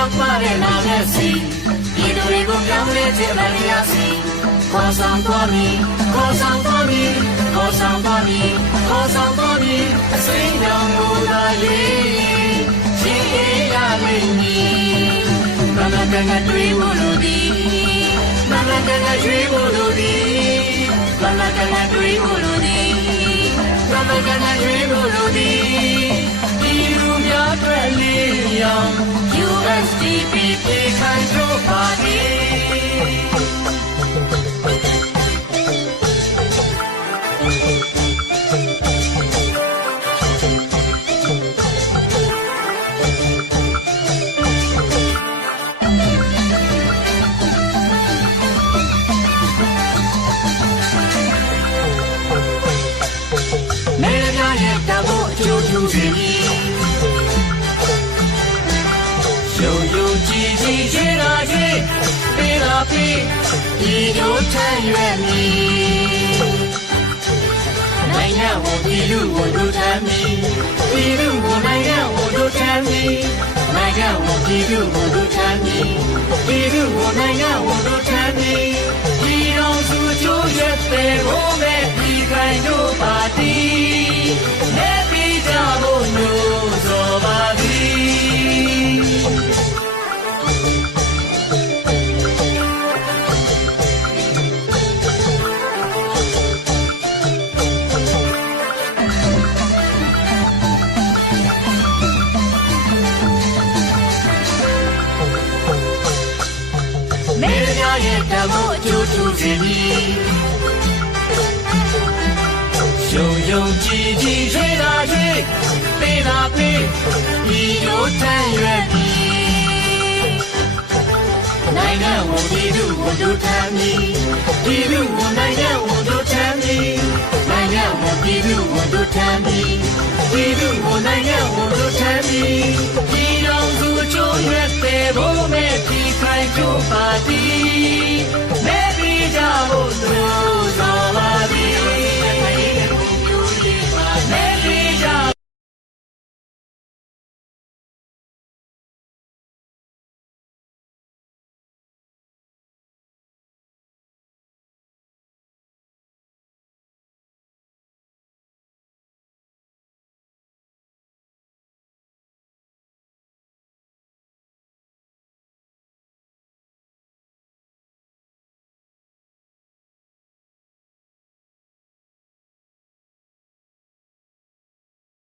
ရောက်ပါတဲ့နာနဲ့စီဒီတို့တွေကိုပြောင်းလဲခြင်းမရစီခေါ်ဆောင်သွားမည်ခေါ်ဆောင်သွားမည်ခေါ်ဆောင်သွားမည်ခေါ်ဆောင်သွားမည်အစိမ်းရောင်ကိုသာလေးရှင်ရရလိမ့်မည်မမကငါတွေးဖို့လိုသည်မမကငါရွေးဖို့လိုသည်မမကငါတွေးဖို့လိုသည်မမကငါရွေးဖို့လိုသည်ဒီလူများအတွက်လေးရောင် USDP ခိုင်တို့ပါသည်ဒီတို့ထမ်းရွယ်မည်နိုင်ငံကိုပြည်သူကိုတို့ထမ်းမည်ပြည်သူကိုနိုင်ငံကိုတို့ထမ်းမည်နိုင်ငံကိုပြည်သူကိုတို့ထမ်းမည်ပြည်သူကိုနိုင်ငံကိုတို့ထမ်းမည်ဒီတော်စုချိုးရက်တဲ့ဘုံမဲ့ဒီခိုင်တို့ပါတီနေပြီးကြဖို့လို့ဆိုပါသည်တမို့အကျိုးထူးစေမည်ရှုံယုံကြည်ကြည်ရွှေသာရွှေပေးသာပေးဒီလိုထမ်းရွယ်မည်နိုင်ငံကိုပြည်သူကိုတို့ထမ်းမည်ပြည်သူကိုနိုင်ငံကိုတို့ထမ်းမည်နိုင်ငံကိုပြည်သူကိုတို့ထမ်းမည်ပြည်သူကိုနိုင်ငံကိုတို့ထမ်းမည်ဒီတော်စုအကျိုးရွယ်တဲ့ဘုံမဲ့ဒီခိုင်တို့ပါတီ